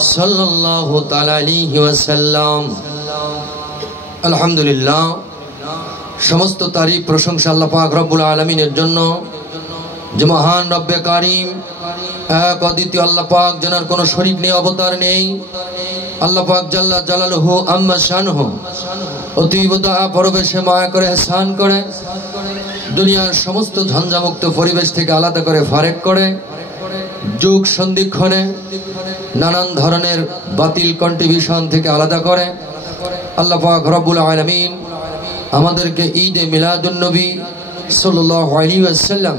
সাল্লাল্লাহু তাআলা আলাইহি ওয়াসাল্লাম। আলহামদুলিল্লাহ, সমস্ত তারিফ প্রশংসা আল্লাহ পাক রব্বুল আলামিনের জন্য, যে মহান রব্বে কারীম এক অদ্বিতীয় আল্লাহ পাক, যার কোনো শরীক নেই, অবতার নেই। আল্লাহ পাক জাল্লা জালালুহু আম্মা শানহু অতীব দয়া পরবেশে মায়া করে ihsan করে দুনিয়ার সমস্ত ঝঞ্ঝামুক্ত পরিবেশ থেকে আলাদা করে ফারেক করে যুগ সন্ধিক্ষণে নানান ধরনের বাতিল কন্ট্রিবিউশন থেকে আলাদা করে আল্লাহ পাক রব্বুল আলামিন আমাদেরকে ঈদে মিলাদুন নবী সাল্লাল্লাহু আলাইহি ওয়াসাল্লাম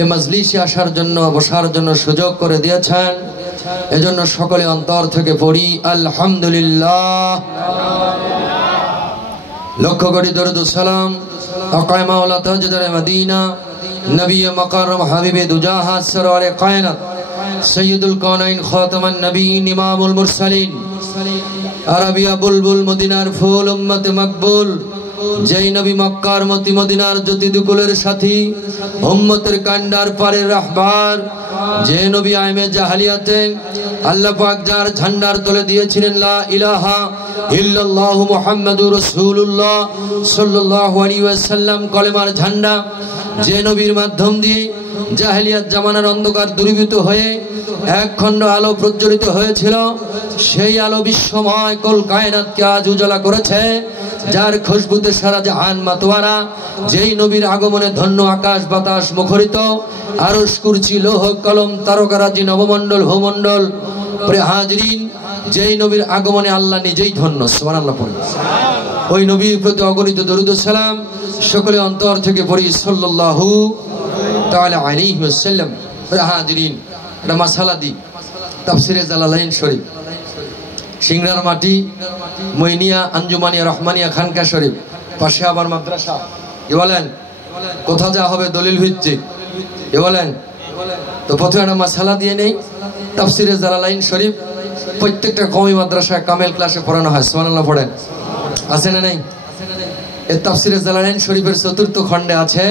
এই মজলিসে আসার জন্য, বসার জন্য সুযোগ করে দিয়েছেন। এজন্য সকলে অন্তর থেকে পড়ি আলহামদুলিল্লাহ। লক্ষ কোটি দরুদ ও সালাম আকায়ে মাওলা তাজদারে মদিনা নবী মুকাররম হাবিবে দুজাহাত সরওয়ারে কায়নাত সৈয়দুল কাওনাইন খাতামান নবীন ইমামুল মুরসালিন আরাবিয়া বুলবুল মদিনার ফুল উম্মতে মকবুল, যেই নবী মক্কার মতি মদিনার জ্যোতি দুকুলের সাথী, উম্মতের কান্ডার পারের রাহবার, যে নবী আইমে জাহালিয়াতে আল্লাহ পাক যার ঝান্ডার তলে দিয়েছিলেন লা ইলাহা ইল্লাল্লাহু মুহাম্মাদুর রাসূলুল্লাহ সাল্লাল্লাহু আলাইহি ওয়াসাল্লাম কলেমার ঝান্ডা, যে নবীর মাধ্যম দিয়ে জাহেলিয়াত জামানার অন্ধকার দূরীভূত হয়ে এক খণ্ড আলো প্রজ্বলিত হয়েছিল, সেই আলো বিশ্বময় কুল কায়নাতকে আজ উজালা করেছে, যার খুশবুতে সারা জাহান মাতোয়ারা, যেই নবীর আগমনে ধন্য আকাশ বাতাস মুখরিত, আরশ কুরসি লৌহ কলম তারকারাজি নবমণ্ডল ভূমণ্ডল প্রে হাজরিন, যেই নবীর আগমনে আল্লাহ নিজেই ধন্য। সুবহানাল্লাহ পড়ি। ওই নবীর প্রতি অগণিত দরুদ ও সালাম সকলে অন্তর থেকে পড়ি সাল্লাল্লাহু তাআলা আলাইহি ওয়াসাল্লাম। প্রে হাজরিন, এটা মাসালা দি তাফসিরে জালালাইন শরীফ, সিংড়ার মাটি, মইনিয়া আঞ্জুমানিয়া রহমানিয়া খানকা শরীফ, পাশে আবার মাদ্রাসা। কি বলেন? কোথা যা হবে দলিল ভিত্তিক। কি বলেন? তো প্রথমে একটা মাসালা দিয়ে নেই। তাফসিরে জালালাইন শরীফ প্রত্যেকটা কওমি মাদ্রাসায় কামেল ক্লাসে পড়ানো হয়। সুবহানাল্লাহ পড়েন। আছে না নাই? এই তাফসিরে জালালাইন শরীফের চতুর্থ খণ্ডে আছে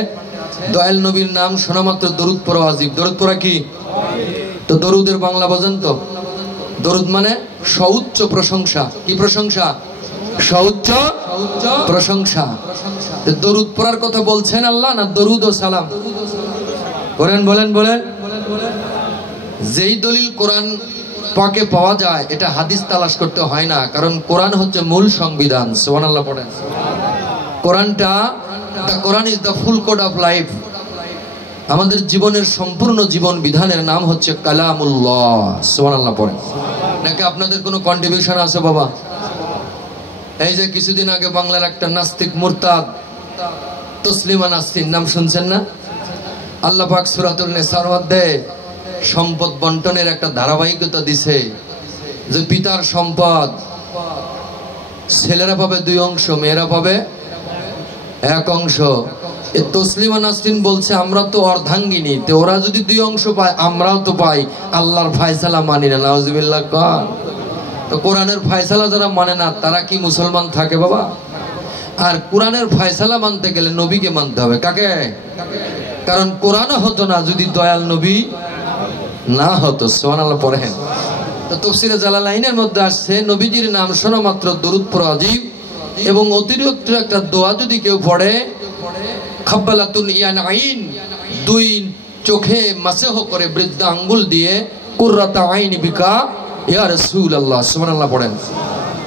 দয়াল নবীর নাম শোনা মাত্র দরুদ পড়া ওয়াজিব। দরুদ পড়া কি? তো দরুদের বাংলা বোঝেন তো? দরুদ মানে সউচ্চ প্রশংসা। কি প্রশংসা? সউচ্চ প্রশংসা। দরুদ পড়ার কথা বলছেন আল্লাহ, না দরুদ ও সালাম? বলেন বলেন বলেন। যেই দলিল কোরআন পাকে পাওয়া যায় এটা হাদিস তালাশ করতে হয় না, কারণ কোরআন হচ্ছে মূল সংবিধান। সুবহানাল্লাহ পড়েন। কোরআনটা, the Quran is the full code of life. আমাদের জীবনের সম্পূর্ণ জীবন বিধানের নাম হচ্ছে কালামুল্লাহ। সুবহানাল্লাহ পড়েন। নাকি আপনাদের কোনো কন্ট্রিবিউশন আছে বাবা? এই যে কিছুদিন আগে বাংলার একটা নাস্তিক মুরতাদ তসলিমা নাসরিন নাম শুনছেন না? আল্লাহ পাক সূরাতুল নিসার মধ্যে সম্পদ বন্টনের একটা ধারাবাহিকতা দিছে, যে পিতার সম্পদ ছেলেরা পাবে 2 অংশ, মেয়েরা পাবে 1 অংশ। এই তসলিমা নাসরিন বলছে আমরা তো অর্ধাঙ্গিনী, তো ওরা যদি 2 অংশ পায় আমরাও তো পাই, আল্লাহর ফায়সালা মানি না। নাউজুবিল্লাহ। তো কোরআনের ফায়সালা যারা মানে না তারা কি মুসলমান থাকে বাবা? আর কোরআনের ফায়সালা মানতে গেলে নবীকে মানতে হবে। কাকে? কারণ কোরআনও হতো না যদি দয়াল নবী না হতো। সুবহানাল্লাহ পড়েন। তো তাফসীরে জালালাইনের মধ্যে আসছে নবীজির নাম শোনা মাত্র দরুদ পড়া ওয়াজিব, এবং অতিরিক্ত একটা দোয়া যদি কেউ পড়ে, খাব্বালাতুন ইয়ান আইন, 2 চোখে মাসহ করে বৃদ্ধ আঙ্গুল দিয়ে, কুররাতা আইনি বিকা ইয়া রাসূলুল্লাহ। সুবহানাল্লাহ পড়েন।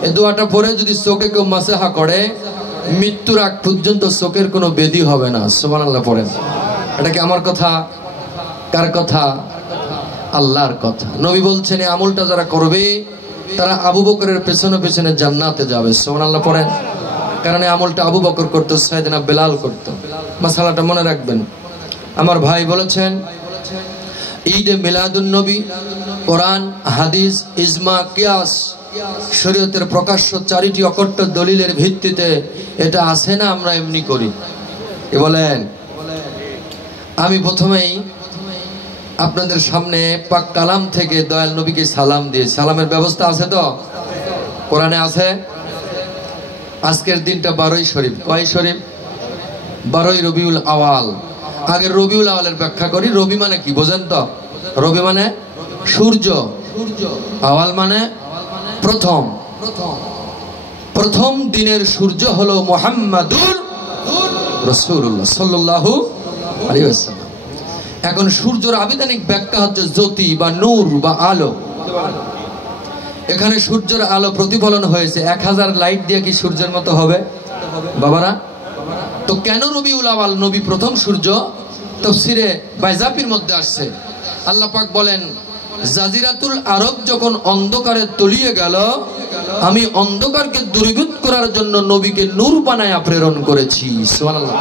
এই দোয়াটা পড়ে যদি চোখে কেউ মাসহা করে, মৃত্যুর আগ পর্যন্ত চোখের কোনো বেদি হবে না। সুবহানাল্লাহ পড়েন। এটা কি আমার কথা? কার কথা? আল্লাহর কথা। নবী বলছেন এই আমলটা যারা করবে তারা আবু বকরের পেছনে পেছনে জান্নাতে যাবে। সুবহানাল্লাহ পড়েন। কারণ এই আমলটা আবু বকর করতো, সাইয়েদনা বেলাল করতো। মাসালাটা মনে রাখবেন। আমার ভাই বলেছেন ঈদে মিলাদুন নবী কোরআন, হাদিস, ইজমা, কিয়াস, শরীয়তের প্রকাশ্য 4টি অকট্ট দলিলের ভিত্তিতে এটা আছে না, আমরা এমনি করি। কি বলেন? আমি প্রথমেই আপনাদের সামনে পাক কালাম থেকে দয়াল নবীকে সালাম দিয়ে, সালামের ব্যবস্থা আছে তো? কোরআনে আছে। আজকের দিনটা 12ই শরীফ। কয় শরীফ? 12ই রবিউল আওয়াল। আগে রবিউল আওয়ালের ব্যাখ্যা করি। রবি মানে কি বোঝেন তো? রবি মানে সূর্য, আওয়াল মানে প্রথম, প্রথম দিনের সূর্য হলো মুহাম্মাদুর রাসূলুল্লাহ সাল্লাল্লাহু আলাইহি ওয়াসাল্লাম। এখন সূর্যের আবিধানিক ব্যাখ্যা হচ্ছে জ্যোতি বা নূর বা আলো। এখানে সূর্যের আলো প্রতিফলন হয়েছে, 1000 লাইট দিয়ে কি সূর্যের মতো হবে বাবারা? তো কেন রবিউল আওয়াল নবী প্রথম সূর্য? তাফসিরে বাইজাপির মধ্যে আসছে, আল্লাহ পাক বলেন জাজিরাতুল আরব যখন অন্ধকারে তলিয়ে গেল, আমি অন্ধকারকে দূরীভূত করার জন্য নবীকে নূর বানায়া প্রেরণ করেছি। সুবহানাল্লাহ।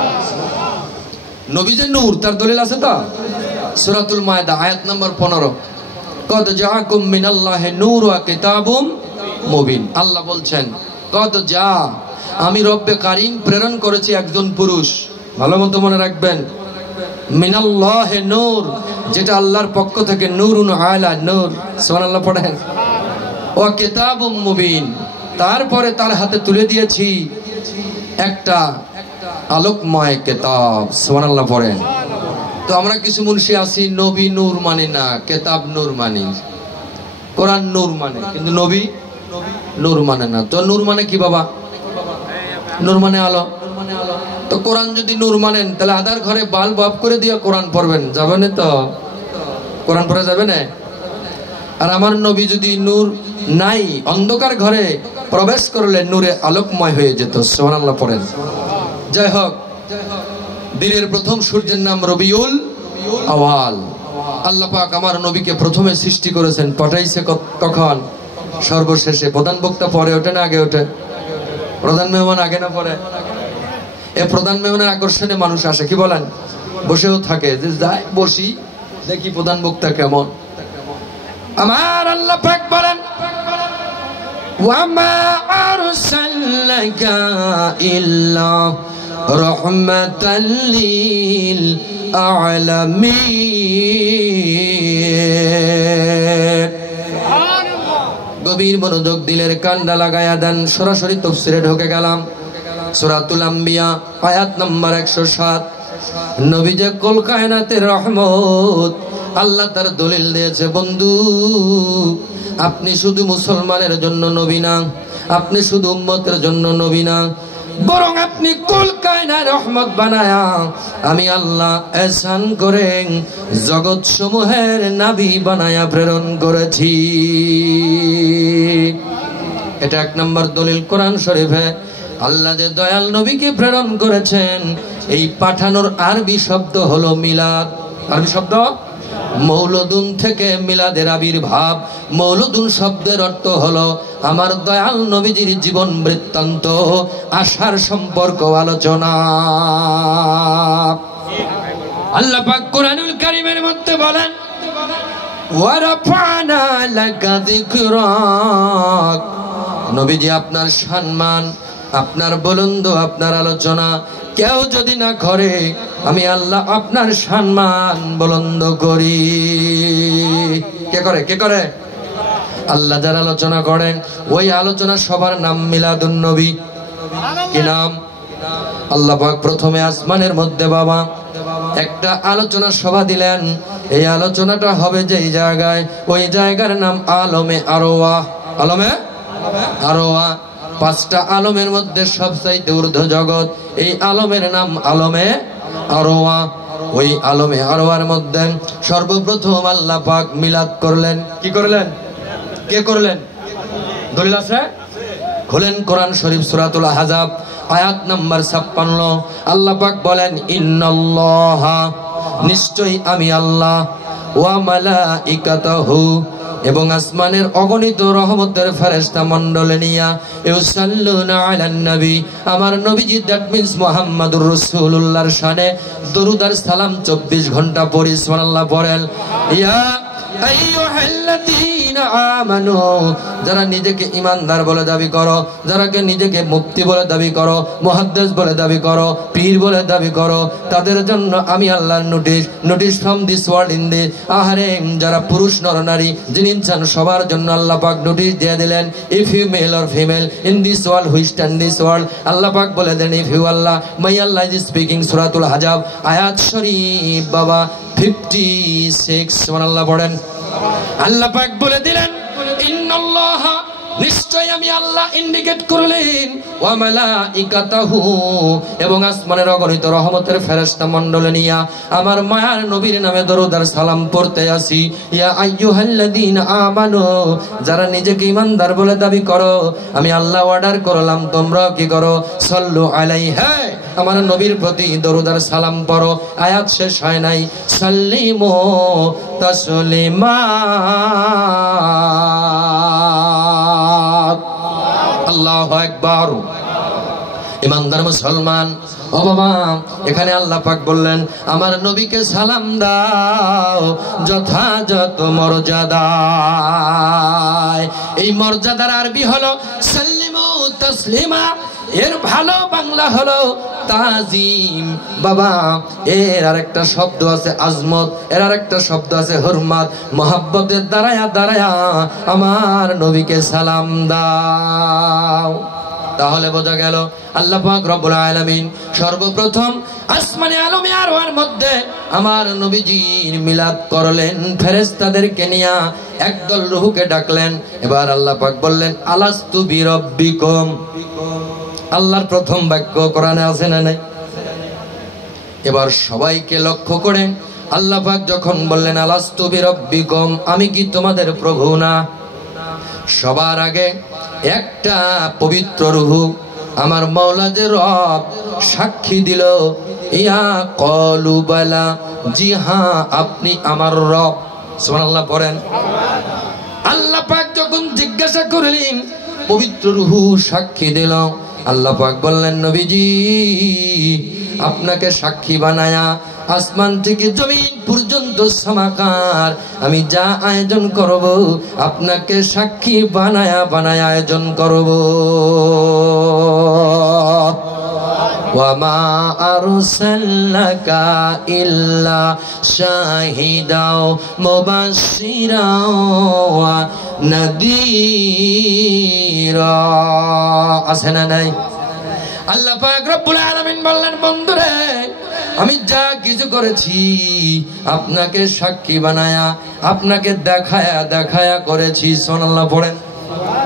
নবী যে নূর, তার দলিল আছে তো সূরাতুল মায়েদা আয়াত নম্বর 15, কদ জাআকুম মিনাল্লাহি নূর ওয়া কিতাবুম মুবিন। আল্লাহ বলছেন কদ জা, আমি রব্বে কারীম প্রেরণ করেছি একজন পুরুষ, ভালো মতো মনে রাখবেন, মিনাল্লাহি নূর, যেটা আল্লাহর পক্ষ থেকে, নূরুন আলা নূর, সুবহানাল্লাহ পড়েন, ওয়া কিতাবুম মুবিন, তারপরে তার হাতে তুলে দিয়েছি একটা আলোকময় কিতাব, সুবহানাল্লাহ পড়েন। তো আমরা কিছু মুন্সি আছি নবী নূর মানি না, কিতাব নূর মানি, কোরআন নূর মানে, কিন্তু নবী নূর মানে না। তো নূর মানে কি বাবা? নূর মানে আলো। তো কোরআন যদি নূর মানেন, তাহলে আধার ঘরে বাল্ব অফ করে দিয়ে কোরআন পড়বেন, যাবে না তো? কোরআন পড়া যাবে না? আর আমার নবী যদি নূর নাই, অন্ধকার ঘরে প্রবেশ করলে নূরে আলোকময় হয়ে যেত, সুবহানাল্লাহ পড়েন। যাই হোক, দিনের প্রথম সূর্যের নাম রবিউল আওয়াল। আল্লাহ পাক আমার নবীকে প্রথমে সৃষ্টি করেছেন, পাঠাইছে কখন? সর্বশেষে। প্রধান বক্তা পরে ওঠে না আগে ওঠে? প্রধান মেহমান আগে না পরে? এ প্রধান মেহমানের আকর্ষণে মানুষ আসে, কি বলেন? বসেও থাকে, যে যাই বসি দেখি প্রধান বক্তা কেমন। আমার আল্লাহ পাক বলেন ওয়ামা আরসালনাকা ইল্লা রাহমাতাল লিল আলামিন। গভীর মনোযোগ দিলের কান্ডা লাগায়া দেন, সরাসরি তাফসীরে ঢুকে গেলাম। সূরাতুল আম্বিয়া আয়াত নম্বর 107, নবী যে কুল কায়নাতের রহমত, আল্লাহ তার দলিল দিয়েছে। বন্ধু, আপনি শুধু মুসলমানের জন্য নবী না, আপনি শুধু উম্মতের জন্য নবী না, বরং আপনি কুল কায়নার রহমত বানায়া আমি আল্লাহ এহসান করে জগৎ সমূহের নবী বানায়া প্রেরণ করেছি। এটা 1 নম্বর দলিল কোরআন শরীফে। আল্লাহ যে দয়াল নবীকে প্রেরণ করেছেন, এই পাঠানোর আরবি শব্দ হলো মিলাদ। আরবি শব্দ মৌলুদুন থেকে মিলাদের আবির্ভাব। মৌলুদুন শব্দের অর্থ হলো আমার দয়াল নবীজির জীবন বৃত্তান্ত, আশার সম্পর্ক আলোচনা। আল্লাহ পাক কোরআনুল কারীমের মধ্যে বলেন ওয়া রাফা'না লাকা যিকরাক, নবীজি আপনার সম্মান, আপনার বুলন্দ, আপনার আলোচনা কেউ যদি না করে, আমি আল্লাহ আপনার সম্মান বুলন্দ করি। কে করে? কে করে? আল্লাহ যার আলোচনা করেন, ওই আলোচনা সবার নাম মিলাদুন নবী। কি নাম? আল্লাহ পাক প্রথমে আসমানের মধ্যে বাবা একটা আলোচনা সভা দিলেন। এই আলোচনাটা হবে যেই জায়গায়, ওই জায়গার নাম আলমে আরওয়াহ। আলমে আরওয়াহ, 5টা আলমের মধ্যে সবচাইতে ঊর্ধ্ব জগৎ, এই আলমের নাম আলমে আরওয়াহ। ওই আলমে আরওয়ার মধ্যে সর্বপ্রথম আল্লাহ পাক মিলাদ করলেন। কি করলেন? কে করলেন? দলিল আছে? খুলেন কোরআন শরীফ সূরাতুল আহজাব আয়াত নাম্বার 56। আল্লাহ পাক বলেন ইন্নাল্লাহা, নিশ্চয়ই আমি আল্লাহ, ওয়া মালাইকাতাহু, এবং আসমানের অগণিত রহমতের ফেরেশতা মণ্ডল নিয়া ইউসাল্লুনা আলান নবী, আমার নবীজি দ্যাট মিন্স মুহাম্মাদুর রাসূলুল্লাহর শানে দরুদ আর সালাম 24 ঘন্টা পড়ি। সুবহানাল্লাহ পড়েন। ইয়া আইয়ুহাল্লাযীনা আমানু, যারা নিজেকে ইমানদার বলে দাবি করো, যারা নিজেকে মুফতি বলে দাবি করো, মুহাদ্দিস বলে দাবি করো, পীর বলে দাবি করো, তাদের জন্য আমি আল্লাহর notice from this world in the, আহারে যারা পুরুষ নর নারী যিনি ইনসান সবার জন্য আল্লাহ পাক নোটিশ দিয়ে দিলেন, if you male or female in this world which stand this world, Allah পাক বলে দেন if you Allah my Allah is speaking. সূরাতুল আহজাব আয়াত শরীফ বাবা 56। সুবহানাল্লাহ পড়েন। আল্লাহ পাক বলে দিলেন ইন্নাল্লাহ, নিশ্চয় আমি আল্লাহ ইন্ডিকেট করলেন, ওয়া মালাইকাতাহু, এবং আসমানের অগণিত রহমতের ফেরেশতা মণ্ডলী নিয়া আমার মায়ার নবীর নামে দরুদ আর সালাম পড়তে আসি। ইয়া আইয়ুহাল্লাযীনা আমানু, যারা নিজেকে ঈমানদার বলে দাবি করো, আমি আল্লাহ অর্ডার করলাম তোমরা কি করো, সাল্লু আলাইহি, আমার নবীর প্রতি দরুদ আর সালাম পড়ো। আয়াত শেষ হয় নাই, সাল্লিমু তাসলিমা। আল্লাহু আকবার। ইমানদার মুসলমান, ও বাবা, এখানে আল্লাহ পাক বললেন আমার নবীকে সালাম দাও যথাযথ মর্যাদায়। এই মর্যাদার আরবি হলো সাল্লিমু তাসলিমা, এর ভালো বাংলা হলো তাজিম। বাবা, এর আরেকটা শব্দ আছে আজমত, এর আরেকটা শব্দ আছে হুরমাত। মহাব্বতের দাঁড়ায়া দাঁড়ায়া আমার নবীকে সালাম দাও। তাহলে বোঝা গেল আল্লাহ পাক রব্বুল আলামিন সর্বপ্রথম আসমানে আলমে আরওয়ার মধ্যে আমার নবীজির মিলাদ করলেন ফেরেশতাদেরকে নিয়া, একদল রূহকে ডাকলেন। এবার আল্লাহ পাক বললেন আলাস্তু বিরব্বিকুম। আল্লাহর প্রথম বাক্য কোরআনে আছে না নাই? এবার সবাইকে লক্ষ্য করে আল্লাহ পাক যখন বললেন আলাস্তু বিরব্বিকুম, আমি কি তোমাদের প্রভু না? সবার আগে একটা পবিত্র রূহ আমার মাওলা যে রব সাক্ষী দিল, ইয়া ক্বালু বালা, জি হ্যাঁ আপনি আমার রব। সুবহানাল্লাহ পড়েন। আল্লাহ পাক যখন জিজ্ঞাসা করলেন, পবিত্র রূহ সাক্ষী দিল। আল্লাহ পাক বললেন নবীজি, আপনাকে সাক্ষী বানায়া আসমান থেকে জমিন পর্যন্ত সমাকার আমি যা আয়োজন করব, আপনাকে সাক্ষী বানায়া বানায়া আয়োজন করব। ওয়ামা আরসালনাকা ইল্লা শাহিদাও মুবাশশিরাও ওয়া নাযীরা। আছে না নাই? আল্লাহ পাক রব্বুল আলামিন বললেন বন্ধুরে, আমি যা কিছু করেছি আপনাকে সাক্ষী বানায়া আপনাকে দেখায়া দেখায়া করেছি। সুবহানাল্লাহ পড়েন।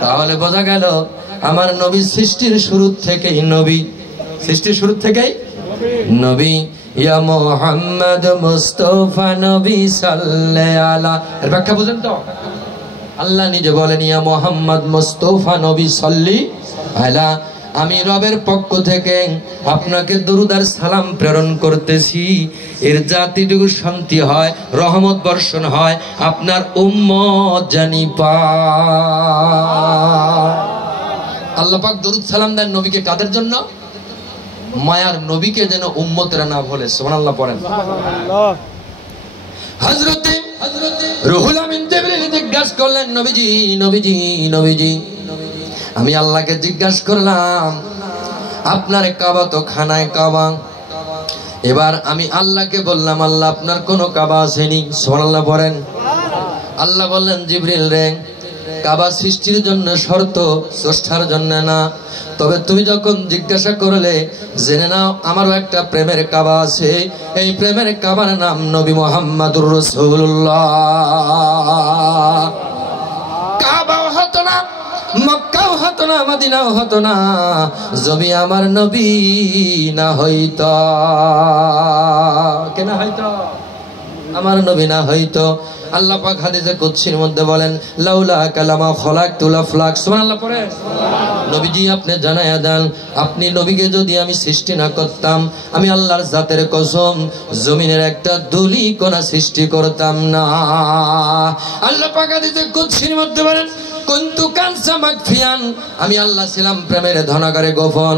তাহলে বোঝা গেল আমার নবী সৃষ্টির শুরু থেকেই নবী, সৃষ্টির শুরু থেকেই নবী। ইয়া মুহাম্মদ মুস্তাফা নবী সাল্লাল্লাহু আলা, এর ব্যাখ্যা বুঝেন তো? আল্লাহ নিজে বলেন ইয়া মুহাম্মদ মুস্তাফা নবী সাল্লি আলা, আমি রবের পক্ষ থেকে আপনাকে দরুদ আর সালাম প্রেরণ করতেছি, এর জাতিটুকু শান্তি হয়, রহমত বর্ষণ হয়, আপনার উম্মত জানি পায়। আল্লাহ পাক দরুদ সালাম দেন নবীকে কাদের জন্য? মায়ার নবীকে যেন উম্মতরা না ভুলে। সুবহানাল্লাহ পড়েন। হযরতে রুহুল আমিন জিবরিল জিজ্ঞাসা করলেন নবীজি নবীজি নবীজি, আমি আল্লাহকে জিজ্ঞাসা করলাম আপনার কাবা তো খানায় কাবা। এবার আমি আল্লাহকে বললাম আল্লাহ আপনার কোন কাবা আসেনি। সুবহানাল্লাহ পড়েন। আল্লাহ বললেন জিবরিল রে, কাবা সৃষ্টির জন্য শর্ত, স্রষ্টার জন্য না। তবে তুমি যখন জিজ্ঞাসা করলে জেনে নাও আমারও একটা প্রেমের কাবা আছে, এই প্রেমের কাবার নাম নবী মুহাম্মদুর রাসূলুল্লাহ। কাবাও হতো না, মক্কাও হতো না, মদিনাও হতো না, যদি আমার নবী না হইতো। কেন হইতো? আমার নবী না হইতো। আল্লাহ পাক হাদিসে কুদসির মধ্যে বলেন লাউলা কালামা খলাকতুল আফলাক। সুবহানাল্লাহ পড়ে। নবীজি আপনি জানায়া দেন, আপনি নবীকে যদি আমি সৃষ্টি না করতাম, আমি আল্লাহর জাতের কসম জমিনের একটা ধুলি কণা সৃষ্টি করতাম না। আল্লাহ পাক হাদিসে কুদসির মধ্যে বলেন কুনতু কানসা মাকফিয়ান, আমি আল্লাহ ছিলাম প্রেমের ধনাগারে গোপন,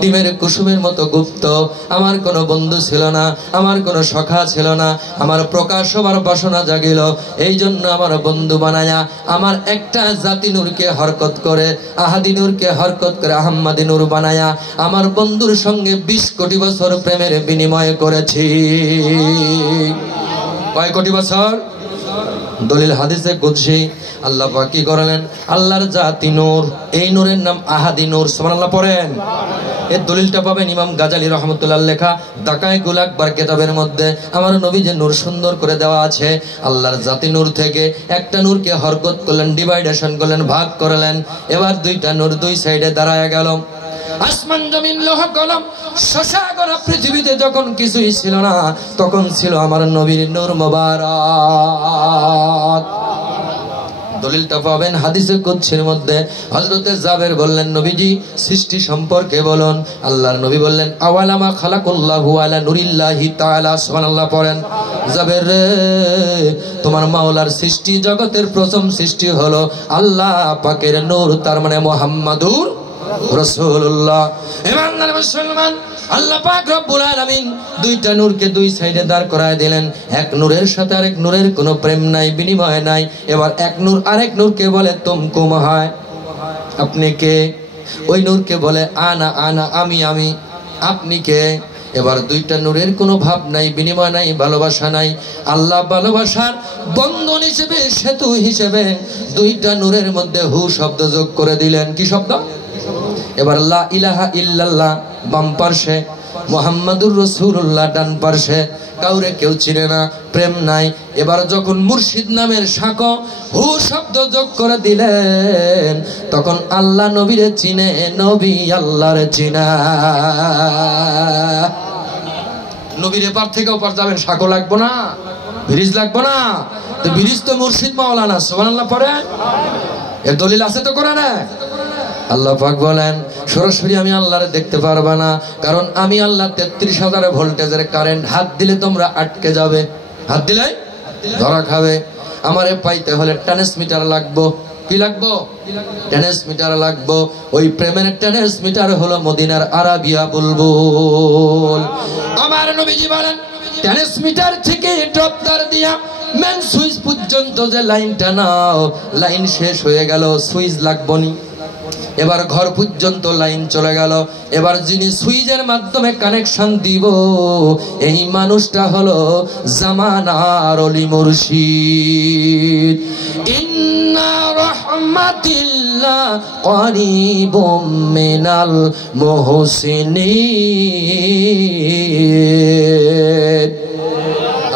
ডিমের কুসুমের মতো গুপ্ত। আমার কোনো বন্ধু ছিল না, আমার কোনো সখা ছিল না, আমার প্রকাশ হবার বাসনা জাগিল, এই জন্য আমার বন্ধু বানায়া আমার একটা জাতি নূরকে হরকত করে, আহাদি নূরকে হরকত করে আহম্মদি নূর বানায়া আমার বন্ধুর সঙ্গে 20 কোটি বছর প্রেমের বিনিময় করেছি। কয় কোটি বছর? দলিল হাদিসে কুদসি। আল্লাহ পাক কি করলেন? আল্লাহর জাতি নূর, এই নূরের নাম আহাদি নূর। সুবহানাল্লাহ পড়েন। এর দলিলটা পাবেন ইমাম গাজালি রহমতুল্লাহ লেখা দাকায়ে কুল আকবার কিতাবের মধ্যে। আমার নবী যে নূর সুন্দর করে দেওয়া আছে, আল্লাহর জাতি নূর থেকে একটা নূরকে হরকত করলেন, ডিভাইডেশন করলেন, ভাগ করলেন। এবার দুইটা নূর দুই সাইডে দাঁড়ায় গেল। আসমান জমিন লোহ কলম শশা করা পৃথিবীতে যখন কিছুই ছিল না, তখন ছিল আমার নবীর নূর মোবারক। দলিলটা পাবেন হাদিসে কুদসির মধ্যে। হযরতে জাবের বললেন, নবীজি সৃষ্টি সম্পর্কে বলুন। আল্লাহর নবী বললেন, আওয়ালামা খালাকুল্লাহু আলা নূরিল্লাহি তাআলা। সুবহানাল্লাহ পড়েন। জাবের রে, তোমার মাওলার সৃষ্টি, জগতের প্রথম সৃষ্টি হলো আল্লাহ পাকের নূর, তার মানে মুহাম্মাদুর রাসূলুল্লাহ। ইমানদার মুসলমান, আল্লাহ পাক রব্বুল আলামিন দুইটা নূরকে দুই সাইডে দাঁড় করায় দিলেন। এক নূরের সাথে আরেক নূরের কোনো প্রেম নাই, বিনিময় নাই। এবার এক নূর আরেক নূরকে বলে তুমকুম হয়, আপনি কে? ওই নূরকে বলে আনা আনা, আমি আমি। আপনি কে? এবার দুইটা নূরের কোনো ভাব নাই, বিনিময় নাই, ভালোবাসা নাই। আল্লাহ ভালোবাসার বন্ধন হিসেবে, সেতু হিসেবে দুইটা নূরের মধ্যে হু শব্দ যোগ করে দিলেন। কি শব্দ? এবার লা ইলাহা ইল্লাল্লাহ বাম পার্শ্বে, মুহাম্মাদুর রাসূলুল্লাহ ডান পার্শ্বে। কাউরে কেউ চিনে না, প্রেম নাই। এবার যখন মুর্শিদ নামের সাঁকো হু শব্দ যোগ করে দিলেন, তখন আল্লাহ নবীরে চিনে, নবী আল্লাহরে চিনা। নবীর এপার থেকে ওপার যাবেন, সাঁকো লাগবো না, ব্রিজ লাগবো না। তো ব্রিজ তো মুর্শিদ মাওলানা। সুবহানাল্লাহ পড়ে। এর দলিল আছে তো কোরআনে। আল্লাহ পাক বলেন, সরাসরি আমি আল্লাহরে দেখতে পারবা না, কারণ আমি আল্লাহ 33,000 ভোল্টেজের কারেন্ট। হাত দিলে তোমরা আটকে যাবে, হাত দিলে ধরা খাবে। আমারে পাইতে হলে ট্রান্সমিটার লাগবো। কি লাগবো? ট্রান্সমিটার লাগবো। ওই প্রেমের ট্রান্সমিটার হলো মদিনার আরাবিয়া বুলবুল। আমার নবীজি বলেন, ট্রান্সমিটার থেকে ড্রপদার দিয়া মেন সুইচ পর্যন্ত যে লাইনটা নাও, লাইন শেষ হয়ে গেল, সুইচ লাগবো নি। এবার ঘর পর্যন্ত লাইন চলে গেল। এবার যিনি সুইচের মাধ্যমে কানেকশন দিব, এই মানুষটা হলো জামানার ওলি মুর্শিদ। ইন্না রাহমাতিল্লাহ করিবুম মিনাল মুহসিনিন।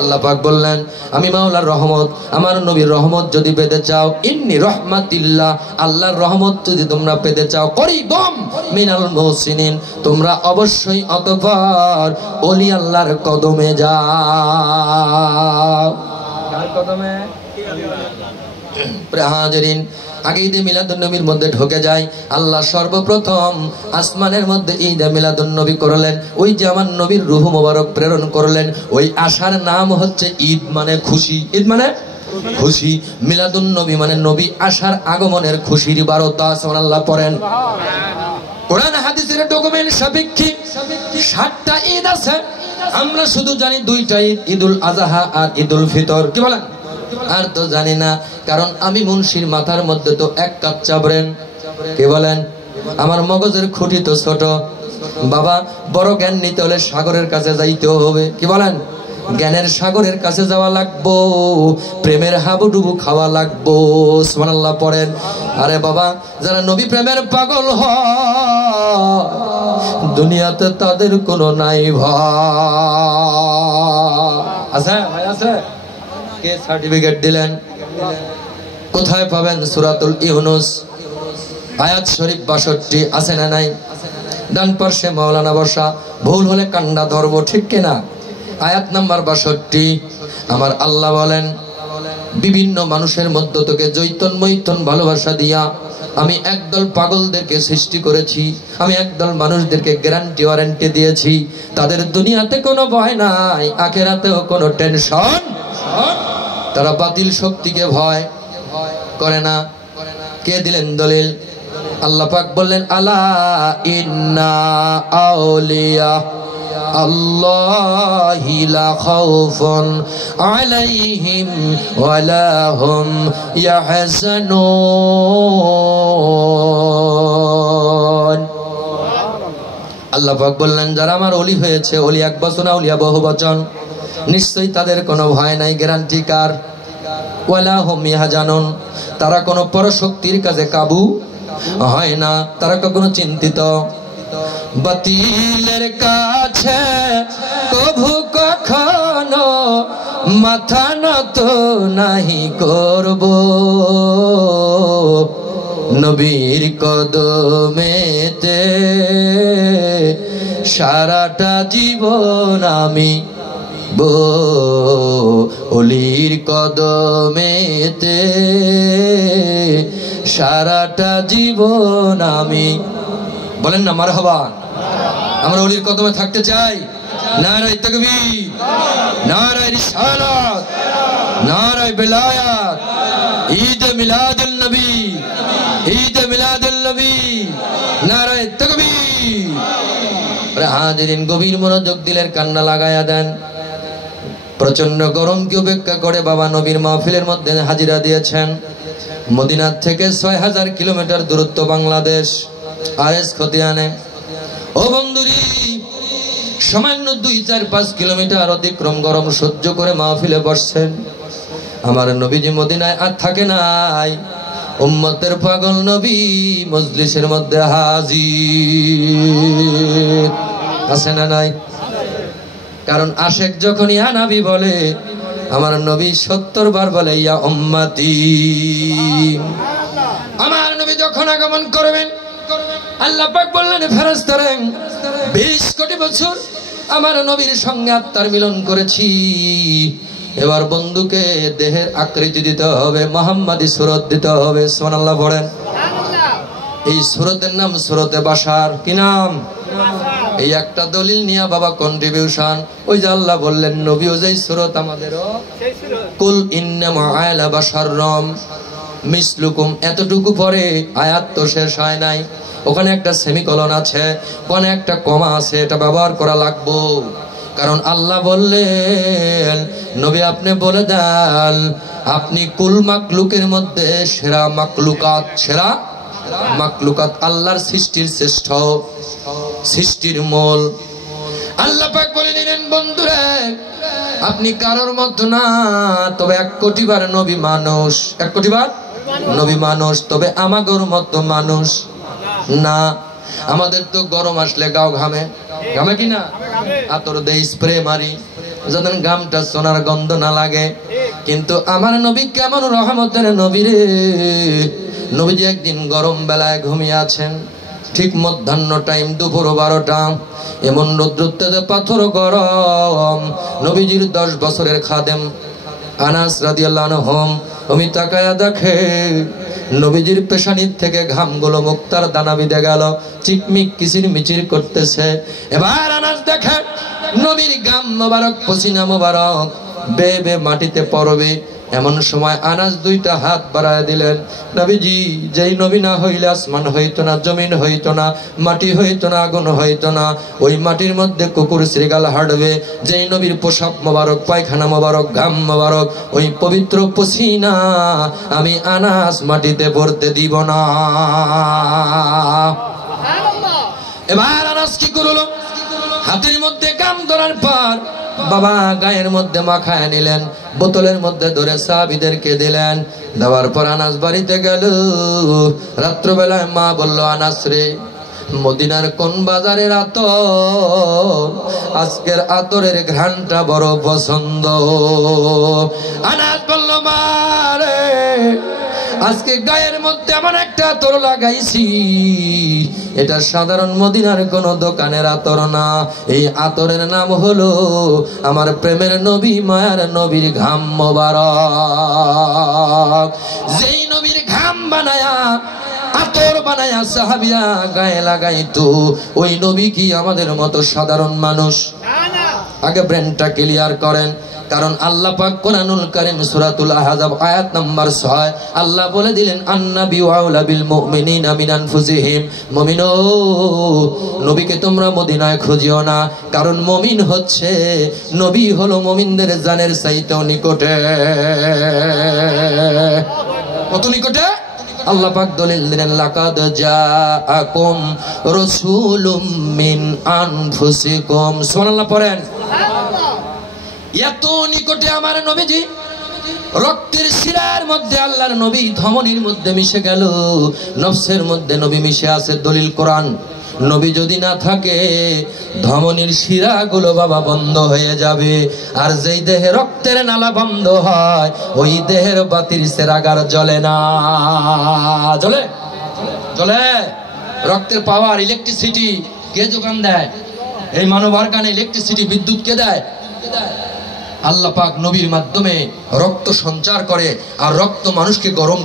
আল্লাহ পাক বললেন, আমি মাওলার রহমত, আমার নবীর রহমত যদি পেতে চাও, ইন্নি রহমাতিল্লাহ, আল্লাহর রহমত যদি তোমরা পেতে চাও, করিবুম মিনাল মুহসিনিন, তোমরা অবশ্যই অতঃপর ওলি আল্লাহর কদমে যাও। কার কদমে? হাজিরিন, আগে ঈদে মিলাদুন্নবীর মধ্যে ঢুকে যায়। আল্লাহ সর্বপ্রথম আসমানের মধ্যে ঈদে মিলাদুন্নবী করলেন। ওই যে আমার নবীর রূহ মোবারক প্রেরণ করলেন, ওই আশার নাম হচ্ছে ঈদ, মানে খুশি। ঈদ মানে খুশি। মিলাদুন্নবী মানে নবী আশার আগমনের খুশির বারতা। সুবহানাল্লাহ পড়েন। কোরআন হাদিসের ডকুমেন্ট সাপেক্ষে 7টা ঈদ আছে। আমরা শুধু জানি 2টা ঈদ, ঈদুল আজহা আর ঈদুল ফিতর। কি বলেন? আর তো জানি না, কারণ আমি মুন্সির মাথার মধ্যে তো এক কাপ চাবরেন। কি বলেন? আমার মগজের খুঁটি তো ছোট। বাবা, বড় জ্ঞান নিতে হলে সাগরের কাছে যাইতে হবে। কি বলেন? জ্ঞানের সাগরের কাছে যাওয়া লাগবো, প্রেমের হাবুডুবু খাওয়া লাগবো। সুবহানাল্লাহ পড়েন। আরে বাবা, যারা নবী প্রেমের পাগল হয়, দুনিয়াতে তাদের কোনো নাই ভয়। আছে ভাই? আছে? কে সার্টিফিকেট দিলেন? কোথায় পাবেন? সূরাতুল ইউনুস আয়াত শরীফ 62 আছে না নাই? ডান পার্শ্বে মাওলানা বসা, ভুল হলে কান্ডা ধরবো, ঠিক কিনা? আয়াত নাম্বার 62। আমার আল্লাহ বলেন, বিভিন্ন মানুষের মধ্যে তোকে জৈতন্মৈতন ভালোবাসা দিয়া আমি একদল পাগলদেরকে সৃষ্টি করেছি। আমি একদল মানুষদেরকে গ্যারান্টি ওয়ারেন্টি দিয়েছি, তাদের দুনিয়াতে কোনো ভয় নাই, আখিরাতেও কোনো টেনশন। তারা বাতিল শক্তিকে ভয় করে না। কে দিলেন দলিল? আল্লাহ পাক বললেন, আলা ইন্না আউলিয়া আল্লাহি লা খাউফুন আলাইহিম ওয়ালা হুম ইয়াহজানুন। আল্লাহ পাক বললেন, যারা আমার ওলি হয়েছে, ওলি এক বচন, আউলিয়া বহু বচন, নিশ্চয়ই তাদের কোনো ভয় নাই। গ্যারান্টি কার? ওয়ালা হুম ইয়াহজানুন, তারা কোনো পরশক্তির কাছে কাবু হয় না, তারা কখনো চিন্তিত বাতিলের কাছে কভু কখনো মাথা নত নাহি করব, নবীর কদমেতে সারাটা জীবন আমি অলির কদমেতে সারাটা জীবন আমি। বলেন না মারহাবা। আমরা অলির কদমে থাকতে চাই। নারায়ে তাকবীর, নারায়ে রিসালাত, নারায়ে বেলায়াত, ঈদ মিলাদুন নবী, ঈদ মিলাদুন নবী, নারায়ে তাকবীর। হাজিরিন গভীর মনোযোগ দিলের কান্না লাগায়া দেন। প্রচন্ড গরমকে উপেক্ষা করে বাবা নবীর মাহফিলের মধ্যে হাজিরা দিয়েছেন। মদিনা থেকে ৬০০০ কিলোমিটার দূরত্ব বাংলাদেশ, আরএস খতিয়ানে। ও বন্ধুরি, সামান্য ২-৪-৫ কিলোমিটার অতিক্রম গরম সহ্য করে মাহফিলে বসছেন। আমার নবীজি মদিনায় আর থাকে নাই, উম্মতের পাগল নবী মজলিসের মধ্যে হাজির আছে না নাই? কারণ আশেক যখন ইয়া নবী বলে, আমার নবী ৭০ বার বলে ইয়া উম্মতি। আমার নবী যখন আগমন করবেন, আল্লাহ পাক বললেন ফেরেশতারা ২০ কোটি বছর আমার নবীর সঙ্গে আত্মার মিলন করেছি, এবার বন্ধুকে দেহের আকৃতি দিতে হবে, মুহাম্মাদি সূরত দিতে হবে। সুবহানাল্লাহ পড়েন। এই সূরতের নাম সূরতে বাশার। কি নাম? এই একটা দলিল নিয়ে বাবা কন্ট্রিবিউশন। ওই যে আল্লাহ বললেন নবীও যেই সূরত আমাদেরও কুল ইন্নামা আলা বাশাররাম মিসলুকুম, এতটুকু পরে আয়াত তো শেষ হয় নাই, ওখানে একটা সেমিকলন আছে, ওখানে একটা কমা আছে, এটা ব্যবহার করা লাগবে। কারণ আল্লাহ বললেন নবী আপনি বলে দেন আপনি কুল মাকলুকের মধ্যে সেরা মাকলুকাত, সেরা মাকলুকাত, আল্লাহর সৃষ্টির শ্রেষ্ঠ, সৃষ্টির মূল। আল্লাহ পাক বলে দিলেন বন্ধুরা আপনি কারোর মতো না, তবে ১ কোটি বার নবী মানুষ, ১ কোটি বার নবী মানুষ, তবে আমাগোর মতো মানুষ না। আমাদের তো গরম আসলে গাও ঘামে, ঘামে কি না? আতর দেই, স্প্রে মারি, যাতে গামটা সোনার গন্ধ না লাগে। কিন্তু আমার নবী কেমন রহমতের নবী রে! নবীজি একদিন গরম বেলায় ঘুমিয়ে আছেন, ঠিক মধ্যাহ্ন টাইম, দুপুর ১২টা, এমন রৌদ্রতে পাথর গরম। নবীজির ১০ বছরের খাদেম আনাস রাদিয়াল্লাহু আনহু আমি তাকায়া দেখে নবীজির পেশানির থেকে ঘামগুলো মুক্তার দানা বিঁধে গেল, চিকমিক কিচির মিচির করতেছে। এবার আনাস দেখে নবীর গাম মোবারক, পসিনা মোবারক বেবে মাটিতে পড়বে। এমন সময় আনাস ২টা হাত বাড়ায় দিলেন। নবীজি, যেই নবী না হইলে আসমান হইতো না, জমিন হইতো না, মাটি হইতো না, আগুন হইতো না, ওই মাটির মধ্যে কুকুর শ্রীগাল হাঁটবে। যেই নবীর পোশাক মোবারক, পায়খানা মোবারক, ঘাম মোবারক, ওই পবিত্র পসিনা আমি আনাস মাটিতে পড়তে দিব না। এবার আনাস কি করলো? হাতের মধ্যে গাম ধরার পর বাবা গায়ের মধ্যে মাখায় নিলেন, বোতলের মধ্যে ধরে সাহাবীদেরকে দিলেন। দেওয়ার পর আনাস বাড়িতে গেল। রাত্রবেলায় মা বলল, আনাস রে, মদিনার কোন বাজারের আতর, আজকের আতরের ঘ্রাণটা বড় পছন্দ। আনাস বলল, মা রে, আজকে গায়ের মধ্যে এমন একটা আতর লাগাইছি, এটা সাধারণ মদিনার কোন দোকানের আতর না, এই আতরের নাম হলো আমার প্রেমের নবী, মায়ার নবীর ঘাম মোবারক। যেই নবীর ঘাম বানায়া, আতর বানায়া সাহাবীরা গায়ে লাগাইতো, ওই নবী কি আমাদের মতো সাধারণ মানুষ? আগে ব্রেনটা ক্লিয়ার করেন। কারণ আল্লাহ পাক কোরআনুল কারীম সূরাতুল আহজাব আয়াত নাম্বার ৬ আল্লাহ বলে দিলেন আন্নাবিয়্যু আউলা বিল মুমিনিনা মিন আনফুসিহিম। মুমিনো, নবীকে তোমরা মদিনায় খুঁজিও না, কারণ মুমিন হচ্ছে, নবী হলো মুমিনদের জানের চাইতেও নিকটে। কত নিকটে? আল্লাহ পাক দলিল দিলেন লাকাদ জাআকুম রাসূলুম মিন আনফুসিকুম। সুবহানাল্লাহ পড়েন। এত নিকটে আমার নবীজি, রক্তের শিরার মধ্যে আল্লাহর নবী, ধমনীর মধ্যে মিশে গেল, নফসের মধ্যে নবী মিশে আছে। দলিল কোরআন। নবী যদি না থাকে ধমনীর শিরাগুলো বাবা বন্ধ হয়ে যাবে। আর যেই দেহে রক্তের নালা বন্ধ হয় ওই দেহের বাতির চেরাগার জ্বলে না। জ্বলে? জ্বলে। রক্তের পাওয়ার, ইলেকট্রিসিটি কে যোগান দেয়? এই মানব অর্গানে ইলেকট্রিসিটি, বিদ্যুৎ কে দেয়? আল্লাহ পাক নবীর মাধ্যমে রক্ত সঞ্চার করে। আর রক্ত মানুষকে গরম